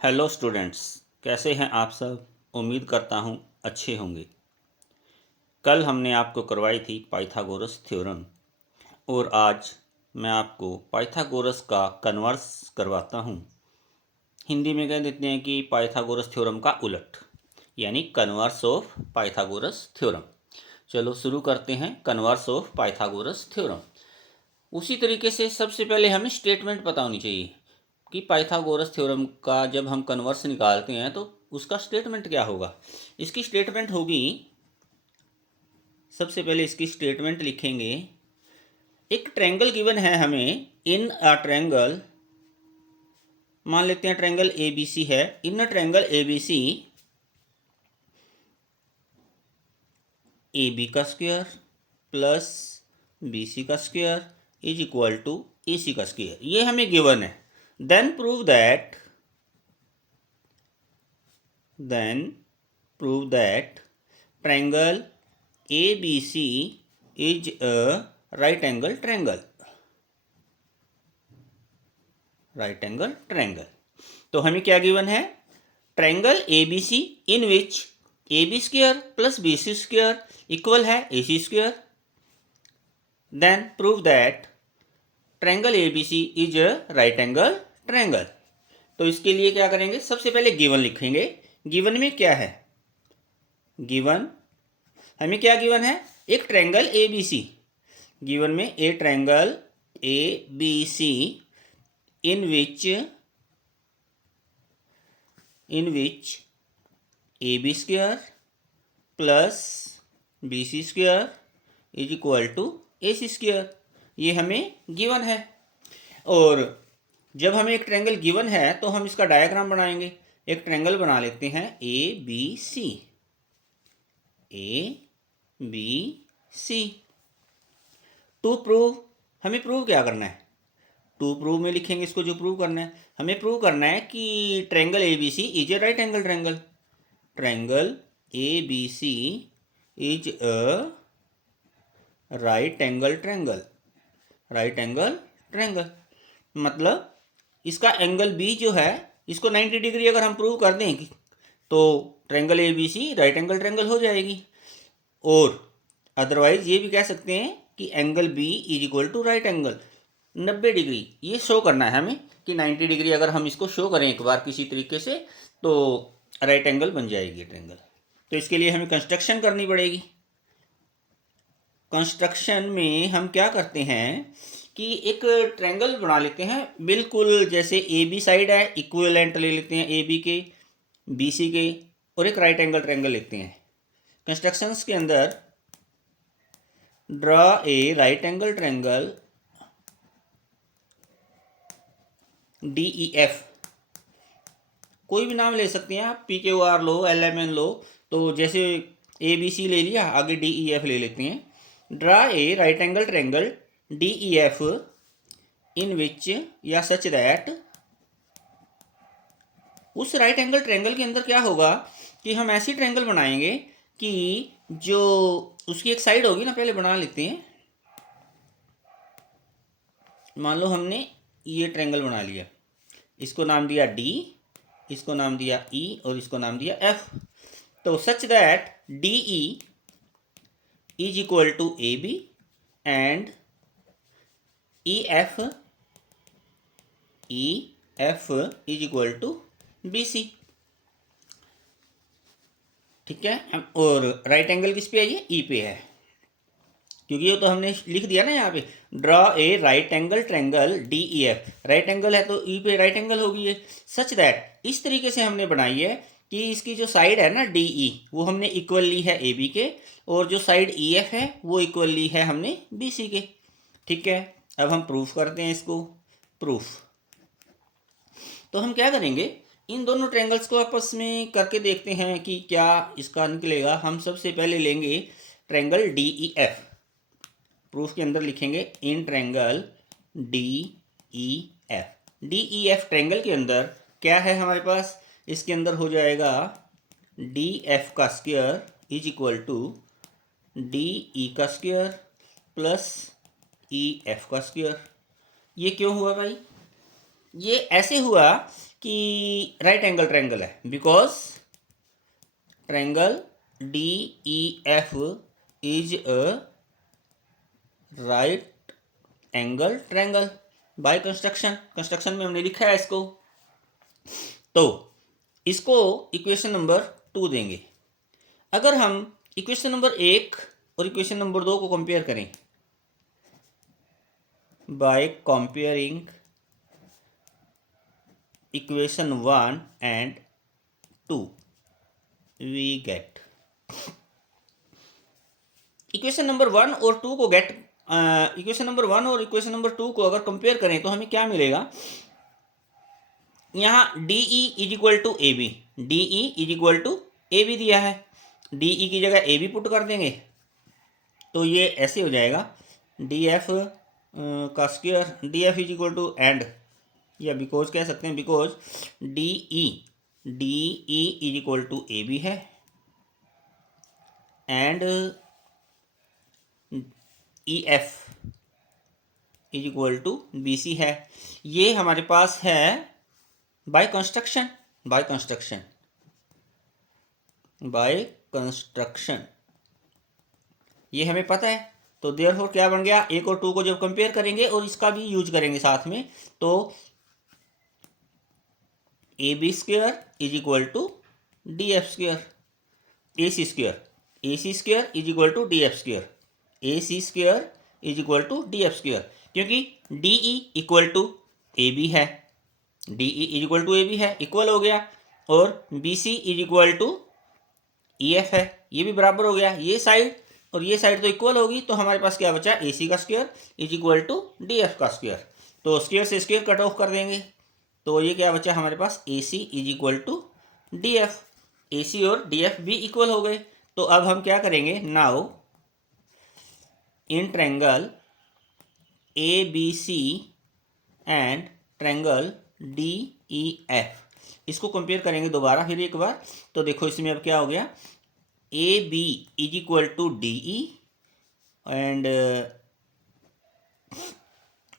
Hello students, कैसे हैं आप सब। उम्मीद करता हूं अच्छे होंगे। कल हमने आपको करवाई थी पाइथागोरस थ्योरम और आज मैं आपको पाइथागोरस का कन्वर्स करवाता हूं। हिंदी में कह देते हैं कि पाइथागोरस थ्योरम का उलट, यानी कन्वर्स ऑफ पाइथागोरस थ्योरम। चलो शुरू करते हैं कन्वर्स ऑफ पाइथागोरस थ्योरम। उसी तरीके से सबसे पहले हमें स्टेटमेंट पता होनी चाहिए कि पाइथागोरस थ्योरम का जब हम कन्वर्स निकालते हैं तो उसका स्टेटमेंट क्या होगा। इसकी स्टेटमेंट होगी, सबसे पहले इसकी स्टेटमेंट लिखेंगे। एक ट्रायंगल गिवन है हमें, इन अ ट्रायंगल, मान लेते हैं ट्रायंगल ए बी सी है। In a triangle A B C, A B का स्क्वायर प्लस बी सी का square is equal to A C का स्क्वायर, ये हमें गिवन है। Then prove that triangle ABC is a right angle triangle। तो हमें क्या गिवन है? Triangle ABC in which AB square plus BC square equal है AC square. Then prove that triangle ABC is a right angle triangle. तो इसके लिए क्या करेंगे, सबसे पहले गिवन लिखेंगे। गिवन में क्या है? गिवन हमें क्या गिवन है? एक triangle A B C. Given में a triangle A B C in which A B square plus B C square is equal to A C square, ये हमें गिवन है। और जब हमें एक ट्रायंगल गिवन है तो हम इसका डायग्राम बनाएंगे। एक ट्रायंगल बना लेते हैं A B C, A B C. To prove, हमें प्रूव क्या करना है? टू प्रूव में लिखेंगे इसको, जो प्रूव करना है। हमें प्रूव करना है कि triangle A B C is a right angle triangle. Triangle A B C is a right angle triangle. Right angle triangle मतलब इसका एंगल बी जो है, इसको 90 डिग्री अगर हम प्रूव कर दें तो triangle A B C right angle triangle हो जाएगी। और अदरवाइज ये भी कह सकते हैं कि angle B is equal to right angle 90 degree. ये शो करना है हमें कि 90 डिग्री अगर हम इसको शो करें एक बार किसी तरीके से तो राइट एंगल बन जाएगी ट्रायंगल। तो इसके लिए हमें कंस्ट्रक्शन करनी पड़ेगी। कंस्ट्रक्शन में हम क्या करते हैं कि एक ट्रायंगल बना लेते हैं, बिल्कुल जैसे ए बी साइड है, इक्विवेलेंट ले लेते हैं ए बी के, बी सी के, और एक राइट एंगल ट्रायंगल लेते हैं। कंस्ट्रक्शंस के अंदर draw a right angle triangle D E F, कोई भी नाम ले सकते हैं आप, पी के ओ आर लो, एल एम एन लो। तो जैसे ए बी सी ले लिया, आगे डी ई एफ ले लेते हैं। Draw a right angle triangle D E F in which या सच दैट, उस राइट एंगल ट्रायंगल के अंदर क्या होगा कि हम ऐसी ट्रायंगल बनाएंगे कि जो उसकी एक साइड होगी ना, पहले बना लेते हैं। मान लो हमने ये ट्रायंगल बना लिया, इसको नाम दिया डी, इसको नाम दिया ई और इसको नाम दिया एफ। तो such that D E is equal to A B and E F is equal to B C. ठीक है। और राइट एंगल किस पे है? ये ई पे है, क्योंकि ये तो हमने लिख दिया ना यहाँ पे, draw a right angle triangle D E F. Right angle है तो ई पे राइट एंगल होगी ये। सच दैट, इस तरीके से हमने बनाई है कि इसकी जो साइड है ना डी ई, वो हमने इक्वल ली है ए बी के, और जो साइड ई एफ है वो इक्वल ली है हमने बी सी के। ठीक है। अब हम प्रूफ करते हैं इसको। प्रूफ तो हम क्या करेंगे, इन दोनों ट्रायंगल्स को आपस में करके देखते हैं कि क्या इसका निकलेगा। हम सबसे पहले लेंगे triangle D E F. Proof के अंदर लिखेंगे in triangle D E F. D E F triangle के अंदर क्या है हमारे पास? इसके अंदर हो जाएगा डी एफ का square is equal to D E का स्क्वायर प्लस ई एफ का स्क्वायर। ये क्यों हुआ भाई? ये ऐसे हुआ कि राइट एंगल ट्रायंगल है, because triangle D E F is a right angle triangle by construction में हमने लिखा है इसको। तो इसको इक्वेशन नंबर 2 देंगे। अगर हम इक्वेशन नंबर 1 और इक्वेशन नंबर 2 को कंपेयर करें by comparing equation 1 and 2 we get equation number 1 और 2 को गेट इक्वेशन नंबर 1 और इक्वेशन नंबर 2 को अगर कंपेयर करें तो हमें क्या मिलेगा। यहाँ D E is equal to A B, D E is equal to A B दिया है, डी ई की जगह ए बी पुट कर देंगे तो ये ऐसे हो जाएगा डी एफ का square, D F is equal to and या बिकॉज कह सकते हैं, because D E is equal to A B है and E F is equal to B C है। ये हमारे पास है बाय कंस्ट्रक्शन ये हमें पता है। तो देयरफॉर क्या बन गया, 1 और 2 को जब कंपेयर करेंगे और इसका भी यूज करेंगे साथ में तो A B square is equal to D F square, A C square is equal to D F square, A C square is equal to D F square, क्योंकि D E equal to A B है, D E is equal to A B है, equal हो गया, और B C is equal to E F है, ये भी बराबर हो गया, ये साइड और ये साइड तो इक्वल होगी। तो हमारे पास क्या बचा, ए सी का square is equal to D F का स्क्वायर, तो स्क्वायर से स्क्वायर कट ऑफ कर देंगे तो ये क्या बचा हमारे पास, A C is equal to D F, A C और डी एफ भी इक्वल हो गए। तो अब हम क्या करेंगे, now in triangle A B C and triangle D E F, इसको कंपेयर करेंगे दोबारा फिर एक बार। तो देखो इसमें अब क्या हो गया, A B is equal to D E and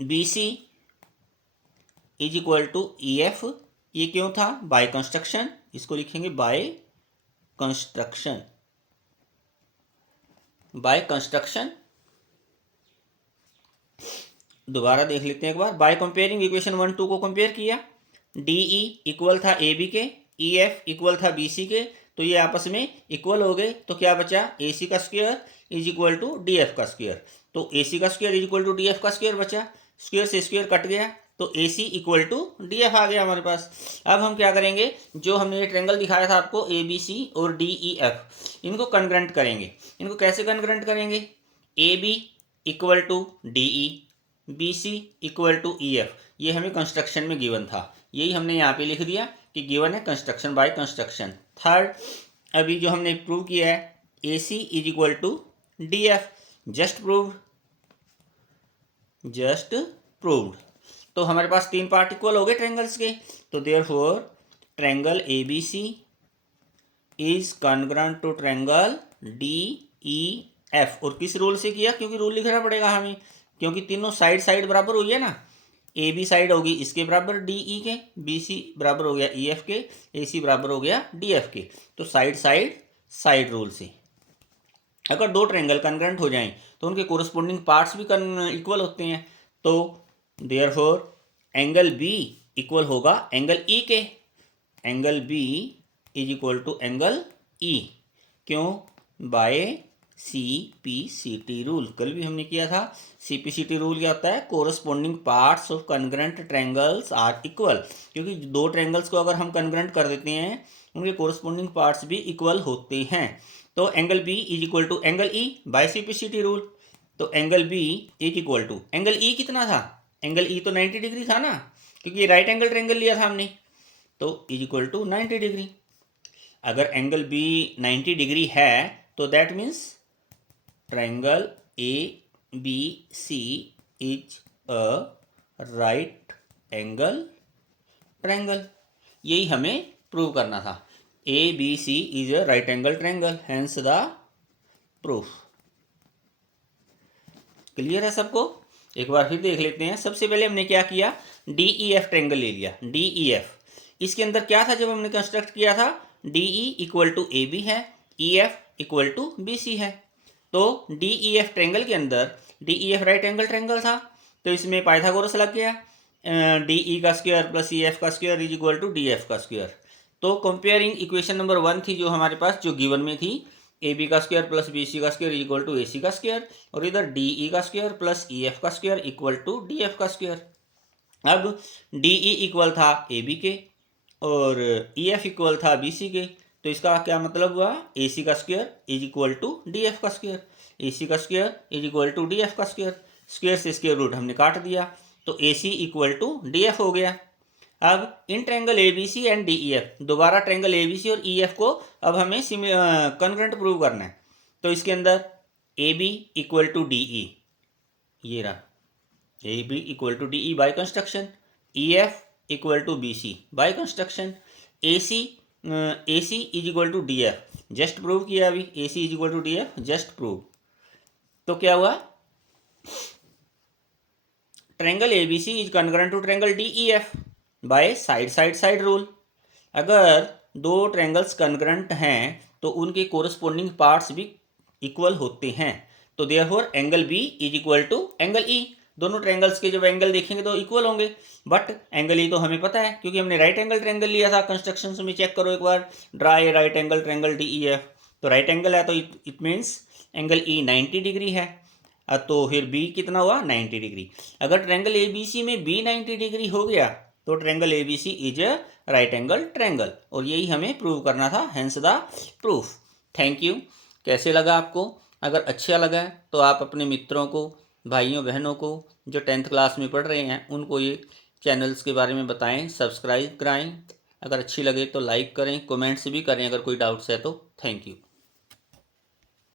B C is equal to E F. ये क्यों था, बाय कंस्ट्रक्शन, इसको लिखेंगे बाय कंस्ट्रक्शन। दोबारा देख लेते हैं एक बार, बाय कंपेयरिंग इक्वेशन 1 2 को कंपेयर किया, डी ई इक्वल था ए बी के, ई एफ इक्वल था बी सी के, तो ये आपस में इक्वल हो गए। तो क्या बचा, ए सी का square is equal to D F का स्क्वायर, तो ए सी का square is equal to D F का स्क्वायर बचा, स्क्वायर से स्क्वायर कट गया तो A C equal to D F आ गया हमारे पास। अब हम क्या करेंगे, जो हमने ये ट्रायंगल दिखाया था आपको ए बी सी और डी ई एफ, इनको कन्ग्रेंट करेंगे। इनको कैसे कन्ग्रेंट करेंगे, A B equal to D E, B C equal to E F, ये हमें कंस्ट्रक्शन में गिवन था, यही हमने यहाँ पे लिख दिया कि गिवन है कंस्ट्रक्शन बाय कंस्ट्रक्शन। थर्ड, अभी जो हमने प्रूव किया है A C is equal to D F, just proved. तो हमारे पास 3 पार्ट इक्वल हो गए ट्रायंगल्स के। तो therefore triangle A B C is congruent to triangle D E F. और किस रूल से किया, क्योंकि रूल लिखना पड़ेगा हमें, क्योंकि तीनों साइड बराबर हुई है ना, ए बी साइड होगी इसके बराबर डी ई के, बी सी बराबर हो गया ई एफ के, ए सी बराबर हो गया डी एफ के। तो साइड रूल से अगर 2 ट्रायंगल कन्ग्रुएंट हो जाएं तो उनके कोरस्पोंडिंग पार्ट्स भी इक्वल होते हैं। तो देयरफॉर एंगल बी इक्वल होगा एंगल ई के, angle B is equal to angle E, क्यों, by C P C T rule. कल भी हमने किया था, C P C T rule क्या होता है, corresponding parts of congruent triangles are equal, क्योंकि 2 ट्रायंगल्स को अगर हम कन्ग्रुएंट कर देते हैं उनके कोरस्पोंडिंग पार्ट्स भी इक्वल होते हैं। तो angle B is equal to angle E by C P C T rule. तो angle B is equal to angle E कितना था, एंगल ई तो 90 डिग्री था ना, क्योंकि राइट एंगल ट्रायंगल लिया था हमने, तो इज इक्वल टू 90 डिग्री। अगर एंगल बी 90 डिग्री है तो that means triangle A B C is a right angle triangle, यही हमें प्रूव करना था। A B C is a right angle triangle, hence the proof. Clear है सबको, एक बार फिर देख लेते हैं। सबसे पहले हमने क्या किया, डी ई एफ ट्रायंगल ले लिया, डी ई एफ, इसके अंदर क्या था जब हमने कंस्ट्रक्ट किया था, D E equal to A B है, E F equal to B C है। तो डी ई एफ ट्रेंगल के अंदर D E F right angle triangle था, तो इसमें पाइथागोरस लग गया, डी ई का स्क्वायर प्लस ई एफ का square is equal to D F का स्क्वायर। तो कंपेयरिंग इक्वेशन नंबर 1 थी जो हमारे पास, जो गिवन में थी, ए बी का स्क्वायर प्लस बी सी का square equal to A C का स्क्वायर, और इधर डी ई का स्क्वायर प्लस ई एफ का square equal to D F का स्क्वायर। अब डी ई इक्वल था ए बी के और ई एफ इक्वल था बी सी के, तो इसका क्या मतलब हुआ, ए सी का square is equal to D F का स्क्वायर, ए सी का square is equal to D F का स्क्वायर, स्क्वायर से स्क्वायर रूट हमने काट दिया, तो A C equal to D F हो गया। अब in triangle A B C and D E F, दोबारा ट्रायंगल ए बी सी और ई एफ को अब हमें कॉन्ग्रुएंट प्रूव करना है। तो इसके अंदर A B equal to D E, ये रहा A B equal to D E by construction, E F equal to B C by construction, A C is equal to D F just prove किया अभी, A C is equal to D F just prove. तो क्या हुआ, triangle A B C is congruent to triangle D E F by side side side rule. अगर दो triangles congruent हैं तो उनके कोरस्पोंडिंग पार्ट्स भी इक्वल होते हैं, तो therefore angle B is equal to angle E. दोनों ट्रायंगल्स के जब एंगल देखेंगे तो इक्वल होंगे, बट एंगल ई तो हमें पता है क्योंकि हमने राइट एंगल ट्रायंगल लिया था। कंस्ट्रक्शन में चेक करो एक बार, draw a right angle triangle D E F, तो राइट एंगल है तो it means angle E 90 degree है, तो फिर बी कितना हुआ 90 डिग्री। अगर ट्रायंगल ए बी सी में बी 90 डिग्री हो गया तो triangle A B C is a right angle triangle, और यही हमें प्रूव करना था, hence the proof. Thank you. कैसे लगा आपको? अगर अच्छा लगा है तो आप अपने मित्रों को, भाइयों बहनों को जो 10th क्लास में पढ़ रहे हैं उनको ये चैनल्स के बारे में बताएं, सब्सक्राइब कराएं। अगर अच्छी लगे तो लाइक करें, कमेंट्स भी करें अगर कोई डाउट्स है तो। Thank you.